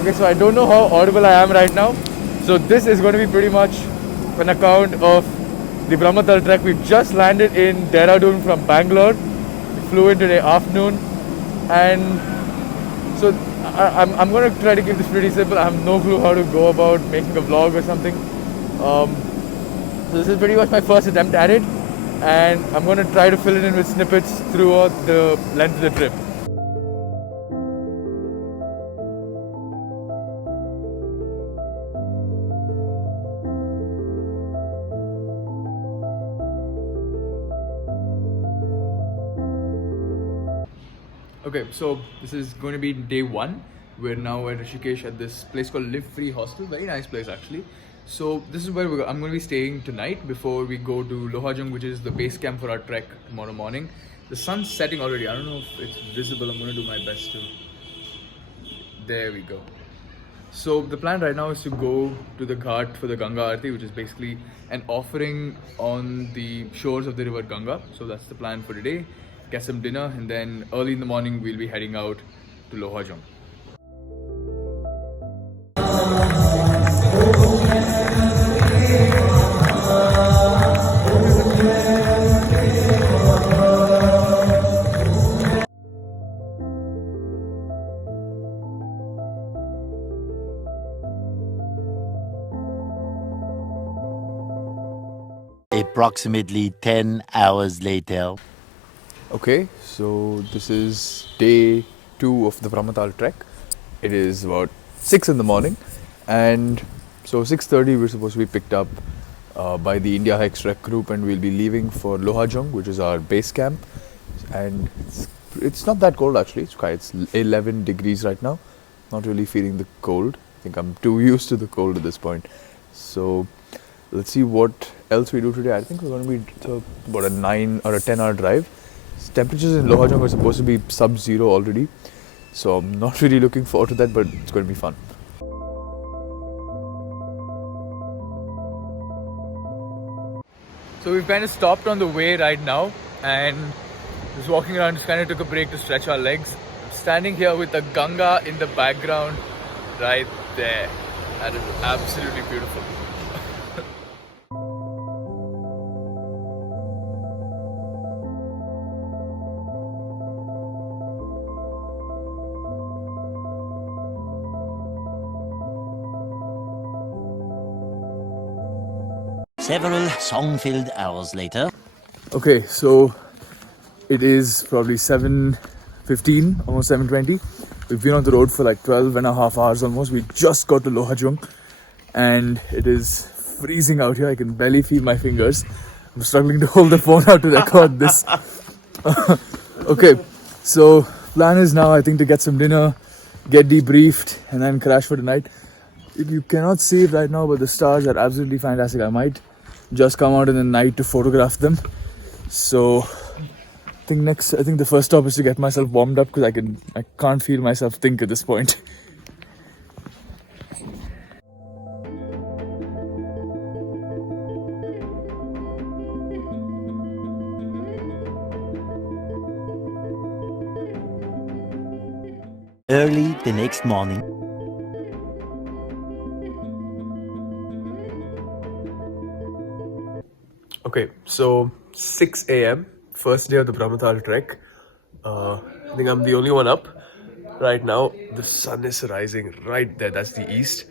Okay, so I don't know how audible I am right now. So this is going to be pretty much an account of the Brahmatal Trek. We've just landed in Dehradun from Bangalore. We flew in today afternoon, and so I'm going to try to keep this pretty simple. I have no clue how to go about making a vlog or something. So this is pretty much my first attempt at it, and I'm going to try to fill it in with snippets throughout the length of the trip. Okay, so this is going to be day one. We're now at Rishikesh at this place called Live Free Hostel. Very nice place actually. So this is where I'm going to be staying tonight before we go to Lohajung, which is the base camp for our trek tomorrow morning. The sun's setting already. I don't know if it's visible. I'm going to do my best to. There we go. So the plan right now is to go to the ghat for the Ganga Aarti, which is basically an offering on the shores of the river Ganga. So that's the plan for today. Get some dinner, and then early in the morning we'll be heading out to Lohajung. Approximately 10 hours later. Okay, so this is day 2 of the Brahmatal Trek. It is about 6 in the morning, and so 6:30 we're supposed to be picked up by the IndiaHikes Trek group, and we'll be leaving for Lohajung, which is our base camp. And it's not that cold actually. It's 11 degrees right now. Not really feeling the cold. I think I'm too used to the cold at this point. So let's see what else we do today. I think we're going to be about a 9 or a 10-hour drive. Temperatures in Lohajung are supposed to be sub-zero already, so I'm not really looking forward to that, but it's going to be fun. So we've kind of stopped on the way right now, and just walking around, just kind of took a break to stretch our legs. I'm standing here with the Ganga in the background right there. That is absolutely beautiful. Several song-filled hours later. Okay, so it is probably 7:15, almost 7:20. We've been on the road for like 12 and a half hours almost. We just got to Lohajung, and it is freezing out here. I can barely feel my fingers. I'm struggling to hold the phone out to record this. Okay, so plan is now, I think, to get some dinner, get debriefed, and then crash for the night. You cannot see it right now, but the stars are absolutely fantastic. I might just come out in the night to photograph them. So I think the first stop is to get myself warmed up, because I can't feel myself think at this point. Early the next morning. Okay, so 6 a.m., first day of the Brahmatal Trek. I think I'm the only one up right now. The sun is rising right there. That's the east.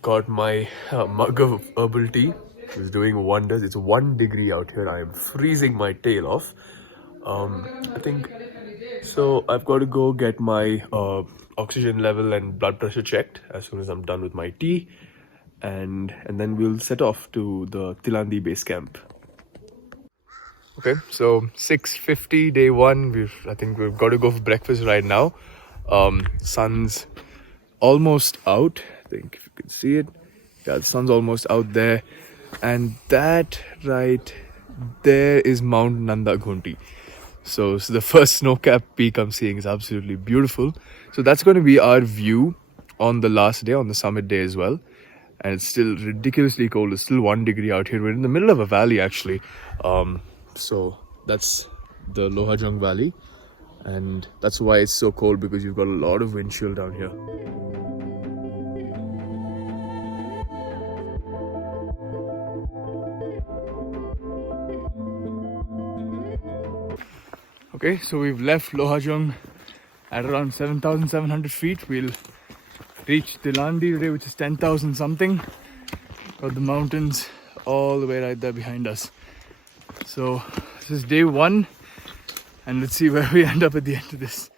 Got my mug of herbal tea. It's doing wonders. It's 1 degree out here. I am freezing my tail off. I think so. I've got to go get my oxygen level and blood pressure checked as soon as I'm done with my tea, and then we'll set off to the Tilandi base camp. Okay, so 6:50, day 1. I think we've got to go for breakfast right now. Sun's almost out. I think if you can see it, yeah, the sun's almost out there, and that right there is Mount Nandaghunti. So the first snow-capped peak I'm seeing is absolutely beautiful. So that's going to be our view on the last day, on the summit day as well. And it's still ridiculously cold. It's still 1 degree out here. We're in the middle of a valley actually. So that's the Lohajung Valley, and that's why it's so cold, because you've got a lot of wind chill down here. Okay, so we've left Lohajung at around 7,700 feet. We'll reach Tilandi today, which is 10,000 something. Got the mountains all the way right there behind us. So this is day one, and let's see where we end up at the end of this.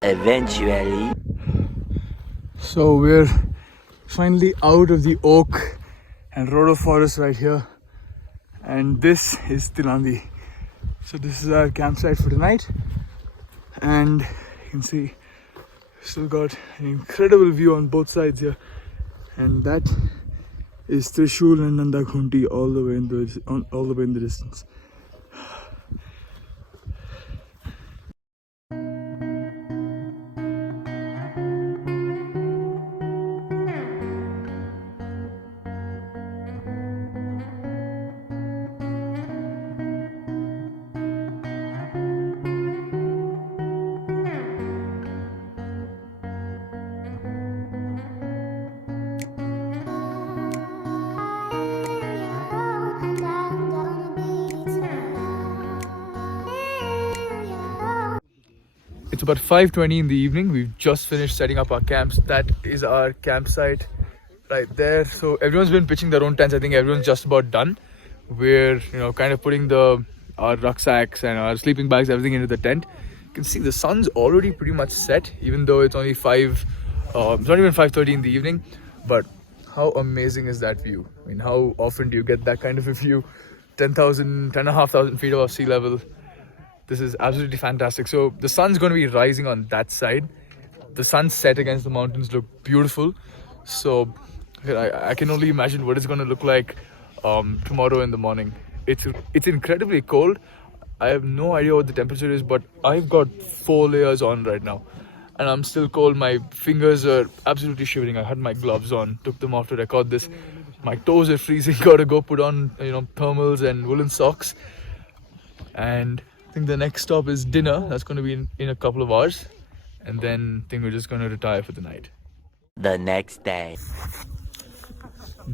Eventually. So we're finally out of the oak and rhodo forest right here, and this is Tilandi. So this is our campsite for tonight, and you can see still got an incredible view on both sides here, and that is Trishul and Nandakhunti all the way in the distance. It's about 5:20 in the evening. We've just finished setting up our camps. That is our campsite right there. So everyone's been pitching their own tents. I think everyone's just about done. We're kind of putting our rucksacks and our sleeping bags, everything into the tent. You can see the sun's already pretty much set, even though it's only it's not even 5:30 in the evening. But how amazing is that view? I mean, how often do you get that kind of a view? 10,500 feet above sea level. This is absolutely fantastic. So the sun's going to be rising on that side. The sunset against the mountains look beautiful. So I can only imagine what it's going to look like tomorrow in the morning. It's incredibly cold. I have no idea what the temperature is, but I've got 4 layers on right now, and I'm still cold. My fingers are absolutely shivering. I had my gloves on, took them off to record this. My toes are freezing. Got to go put on thermals and woolen socks. And I think the next stop is dinner. That's going to be in a couple of hours, and then I think we're just going to retire for the night. The next day.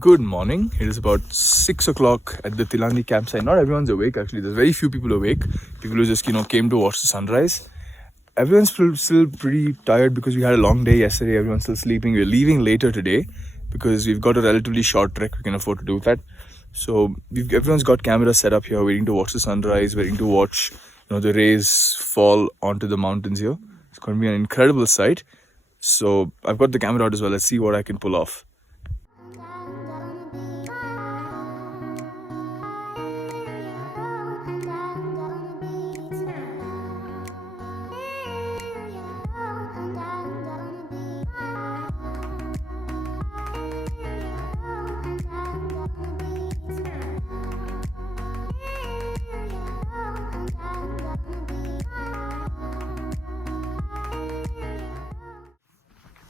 Good morning. It is about 6 o'clock at the Tilandi campsite. Not everyone's awake actually. There's very few people awake. People who just came to watch the sunrise. Everyone's still pretty tired because we had a long day yesterday. Everyone's still sleeping. We're leaving later today because we've got a relatively short trek. We can afford to do that. So everyone's got cameras set up here, waiting to watch the sunrise, waiting to watch the rays fall onto the mountains here. It's going to be an incredible sight. So I've got the camera out as well. Let's see what I can pull off.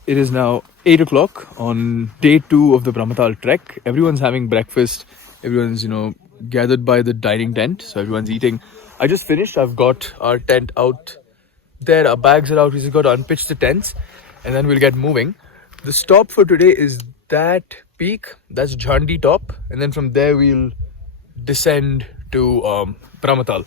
It is now 8 o'clock on day 2 of the Brahmatal Trek. Everyone's having breakfast. Everyone's, gathered by the dining tent. So everyone's eating. I just finished. I've got our tent out there. Our bags are out. We just got to unpitch the tents, and then we'll get moving. The stop for today is that peak. That's Jhandi top. And then from there we'll descend to Brahmatal.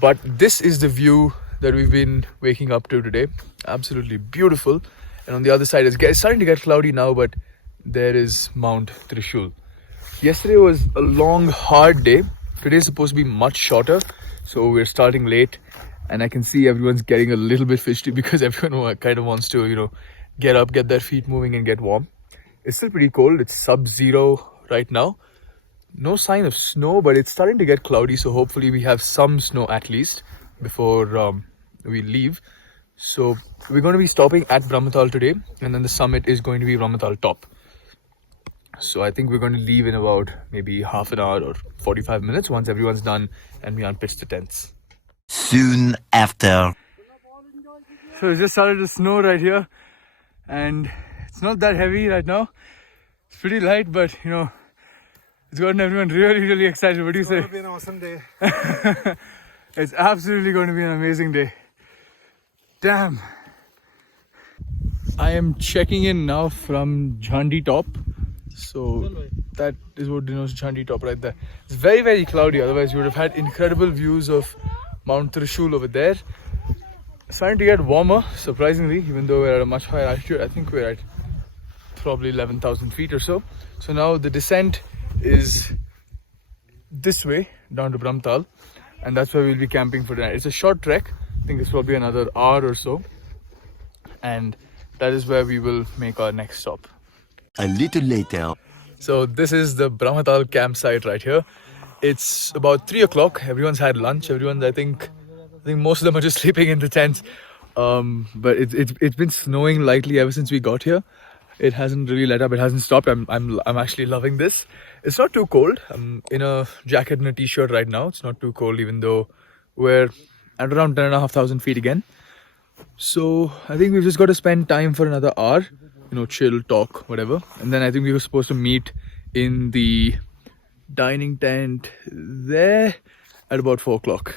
But this is the view that we've been waking up to today. Absolutely beautiful. And on the other side, it's starting to get cloudy now, but there is Mount Trishul. Yesterday was a long, hard day. Today is supposed to be much shorter, so we're starting late. And I can see everyone's getting a little bit fidgety because everyone kind of wants to, get up, get their feet moving and get warm. It's still pretty cold. It's sub-zero right now. No sign of snow, but it's starting to get cloudy, so hopefully we have some snow at least before we leave. So we're going to be stopping at Brahmatal today, and then the summit is going to be Brahmatal top. So I think we're going to leave in about maybe half an hour or 45 minutes once everyone's done and we unpitch the tents. Soon after. So it just started to snow right here, and it's not that heavy right now. It's pretty light, but it's gotten everyone really, really excited. What do you say? It's going to be an awesome day. It's absolutely going to be an amazing day. Damn. I am checking in now from Jhandi Top. So that is what denotes Jhandi Top right there. It's very, very cloudy. Otherwise, you would have had incredible views of Mount Trishul over there. It's starting to get warmer, surprisingly, even though we're at a much higher altitude. I think we're at probably 11,000 feet or so. So now the descent is this way down to Brahmatal, and that's where we'll be camping for tonight. It's a short trek. I think this will be another hour or so, and that is where we will make our next stop. A little later. So this is the Brahmatal campsite right here. It's about 3 o'clock. Everyone's had lunch. I think most of them are just sleeping in the tents. But it's been snowing lightly ever since we got here. It hasn't really let up. It hasn't stopped. I'm actually loving this. It's not too cold. I'm in a jacket and a t-shirt right now. It's not too cold, even though we're at around 10,500 feet again. So I think we've just got to spend time for another hour, chill, talk, whatever. And then I think we were supposed to meet in the dining tent there at about 4 o'clock.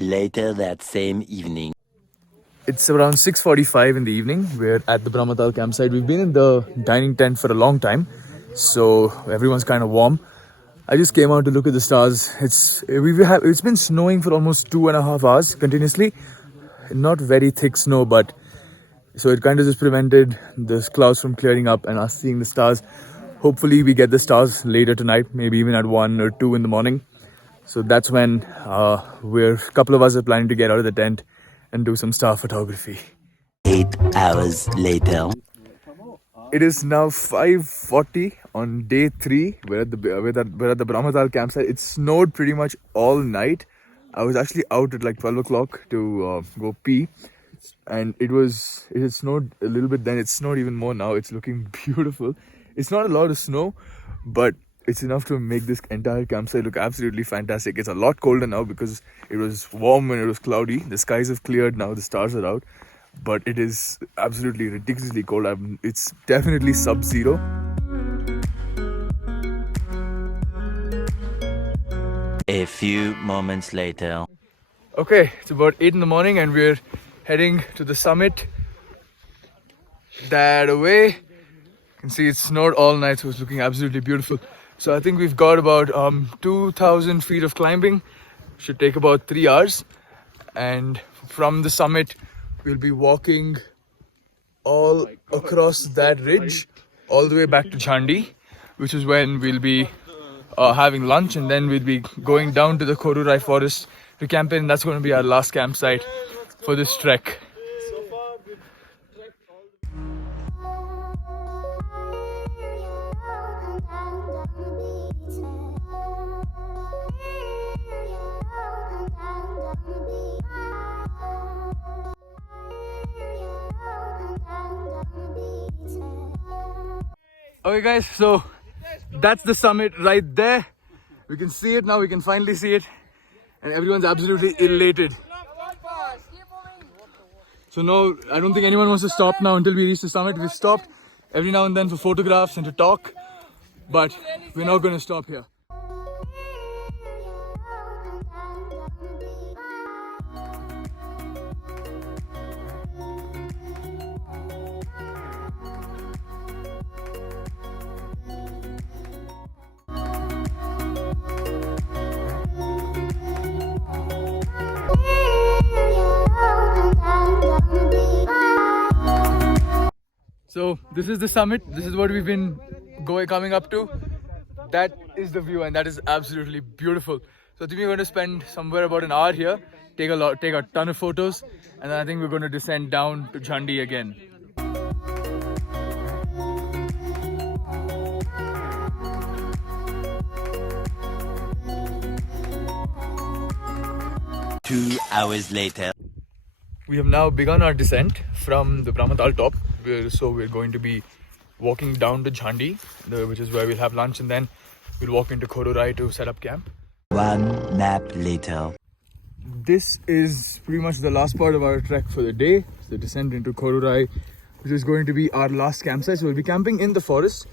Later that same evening. It's around 6:45 in the evening. We're at the Brahmatal campsite. We've been in the dining tent for a long time, so everyone's kind of warm. I just came out to look at the stars. It's been snowing for almost 2.5 hours continuously. Not very thick snow, but so it kind of just prevented the clouds from clearing up and us seeing the stars. Hopefully we get the stars later tonight, maybe even at 1 or 2 in the morning. So that's when a couple of us are planning to get out of the tent and do some star photography. 8 hours later. It is now 5:40 on day 3. We're at the Brahmatal campsite. It snowed pretty much all night. I was actually out at like 12 o'clock to go pee, and it had snowed a little bit then. It snowed even more now. It's looking beautiful. It's not a lot of snow, but it's enough to make this entire campsite look absolutely fantastic. It's a lot colder now because it was warm when it was cloudy. The skies have cleared now, the stars are out, but it is absolutely ridiculously cold. It's definitely sub-zero. A few moments later. Okay, it's about 8 in the morning and we're heading to the summit. That away. You can see it snowed all night, so it's looking absolutely beautiful. So I think we've got about 2,000 feet of climbing. Should take about 3 hours. And from the summit, we'll be walking all across that ridge, all the way back to Jhandi, which is when we'll be having lunch, and then we'll be going down to the Korurai forest to camp in. That's going to be our last campsite for this trek. Okay guys, so that's the summit right there. We can see it now, we can finally see it, and everyone's absolutely elated. So no, I don't think anyone wants to stop now until we reach the summit. We've stopped every now and then for photographs and to talk, but we're not going to stop here. So this is the summit. This is what we've been coming up to. That is the view, and that is absolutely beautiful. So I think we're going to spend somewhere about an hour here, take a ton of photos, and then I think we're going to descend down to Jhandi again. 2 hours later. We have now begun our descent from the Brahmatal top. We're going to be walking down to Jhandi, which is where we'll have lunch, and then we'll walk into Kodurai to set up camp. 1 nap later. This is pretty much the last part of our trek for the day, the descent into Kodurai, which is going to be our last campsite. So we'll be camping in the forest.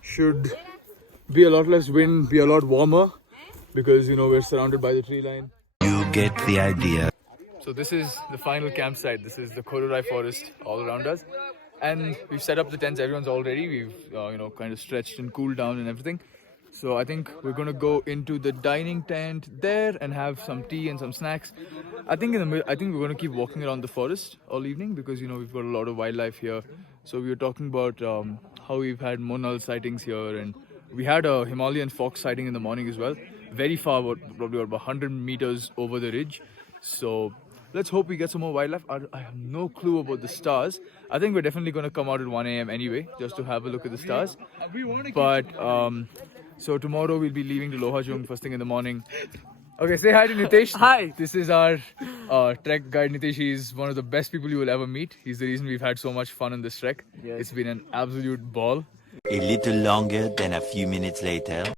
Should be a lot less wind, be a lot warmer, because we're surrounded by the tree line. You get the idea. So this is the final campsite. This is the Kodurai forest all around us, and we've set up the tents. Everyone's all ready. We've kind of stretched and cooled down and everything. So I think we're gonna go into the dining tent there and have some tea and some snacks. I think we're gonna keep walking around the forest all evening because we've got a lot of wildlife here. So we were talking about how we've had monal sightings here, and we had a Himalayan fox sighting in the morning as well. Very far, probably about 100 meters over the ridge. So let's hope we get some more wildlife. I have no clue about the stars. I think we're definitely going to come out at 1 a.m. anyway, just to have a look at the stars. But, so tomorrow we'll be leaving to Lohajung first thing in the morning. Okay, say hi to Nitesh. Hi. This is our trek guide, Nitesh. He's one of the best people you will ever meet. He's the reason we've had so much fun on this trek. Yes. It's been an absolute ball. A little longer than a few minutes later.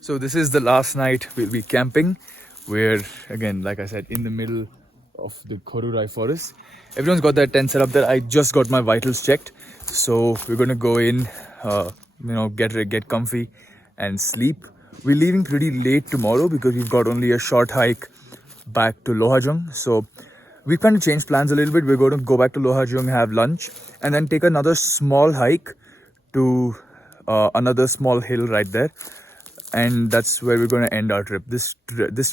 So this is the last night we'll be camping. We're, again, like I said, in the middle of the Kodurai forest. Everyone's got their tent set up there. I just got my vitals checked. So we're going to go in, get comfy and sleep. We're leaving pretty late tomorrow because we've got only a short hike back to Lohajung. So we kind of changed plans a little bit. We're going to go back to Lohajung, have lunch, and then take another small hike to another small hill right there. And that's where we're going to end our trip. This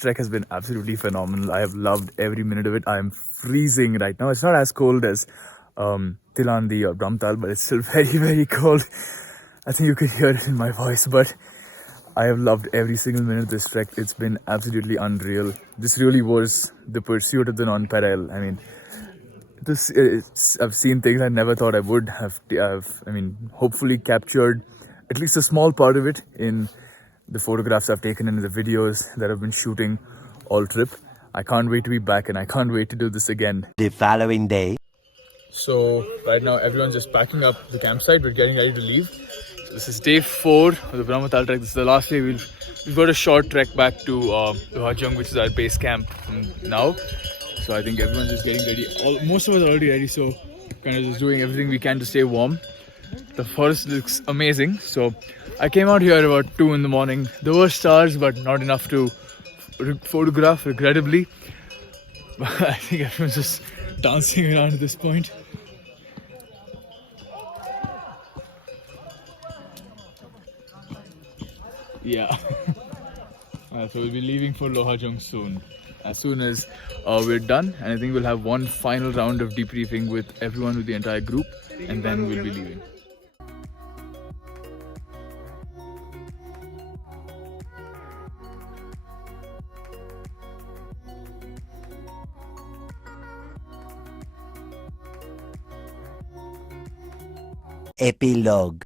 trek has been absolutely phenomenal. I have loved every minute of it. I'm freezing right now. It's not as cold as Tilandi or Brahmatal, but it's still very, very cold. I think you could hear it in my voice, but I have loved every single minute of this trek. It's been absolutely unreal. This really was the pursuit of the non-pareil. I mean, I've seen things I never thought I would have. Hopefully captured at least a small part of it in the photographs I've taken and the videos that I've been shooting all trip. I can't wait to be back, and I can't wait to do this again. The following day. So right now everyone's just packing up the campsite. We're getting ready to leave. So this is day 4 of the Brahmatal Trek. This is the last day. We've got a short trek back to Lohajung, which is our base camp now. So I think everyone's just getting ready. Most of us are already ready, so kind of just doing everything we can to stay warm. The forest looks amazing. So I came out here about 2 in the morning. There were stars, but not enough to photograph, regrettably. But I think everyone's just dancing around at this point. Yeah. So we'll be leaving for Lohajung soon. As soon as we're done, and I think we'll have one final round of debriefing with everyone, with the entire group, and then we'll be leaving. Epilogue.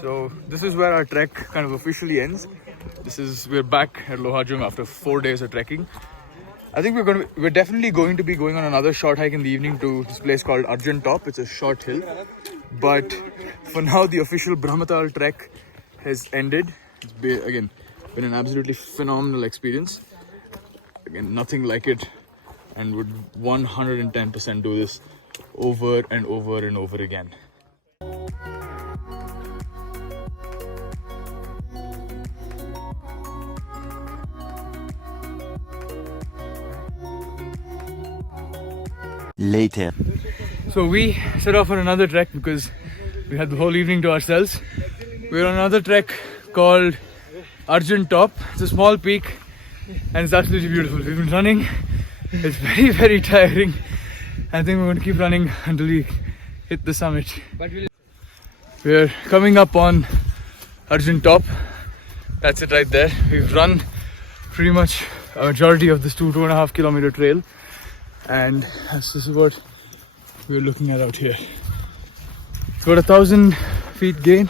So this is where our trek kind of officially ends. We're back at Lohajung after 4 days of trekking. I think we're definitely going to be going on another short hike in the evening to this place called Achyuth Top. It's a short hill, but for now the official Brahmatal Trek has ended. It's been an absolutely phenomenal experience. Again, nothing like it, and would 110% do this over and over and over again. Later. So we set off on another trek because we had the whole evening to ourselves. We're on another trek called Achyuth Top. It's a small peak and it's absolutely beautiful. We've been running. It's very, very tiring. I think we're going to keep running until we hit the summit. We're coming up on Achyuth Top. That's it right there. We've run pretty much a majority of this 2.5 kilometer trail. And this is what we're looking at out here. Got 1,000 feet gain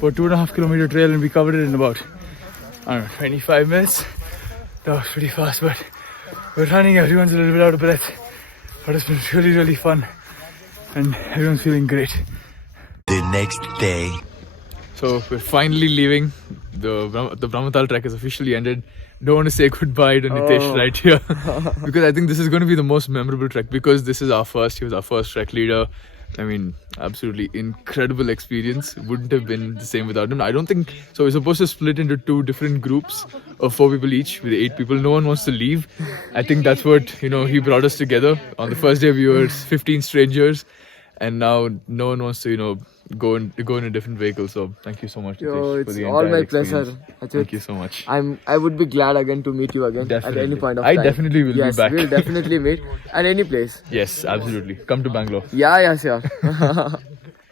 for 2.5 kilometer trail, and we covered it in about 25 minutes. That was pretty fast, but we're running, everyone's a little bit out of breath. But it's been really, really fun. And everyone's feeling great. The next day. So we're finally leaving. The Brahmatal Trek has officially ended. Don't want to say goodbye to Nitesh right here because I think this is going to be the most memorable trek because this is our first. He was our first trek leader. I mean, absolutely incredible experience. Wouldn't have been the same without him. I don't think so. We're supposed to split into 2 different groups of 4 people each with 8 people. No one wants to leave. I think that's what he brought us together. On the first day we were 15 strangers, and now no one wants to go in a different vehicle. So thank you so much, Nitesh, for the all entire my experience. pleasure, Achyuth. Thank you so much. I would be glad again to meet you again at any Definitely. point of I time. definitely will be yes, back. we'll definitely meet at any place. Yes, absolutely. Come to Bangalore. Yeah, sure.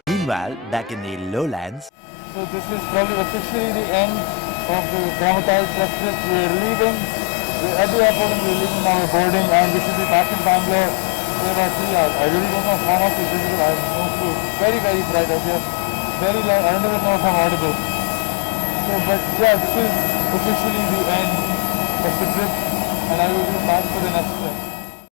Meanwhile, back in the lowlands, So this is probably officially the end of the Brahmatal Trek trip. We're leaving. We're at the airport and we're leaving now. We're boarding and we should be back in Bangalore in about 3 hours. I really don't know how much is visible. I have no clue. Very, very bright out here. Very loud. I don't even know if I'm audible. So, but yeah, this is officially the end of the trip and I will be back for the next trip.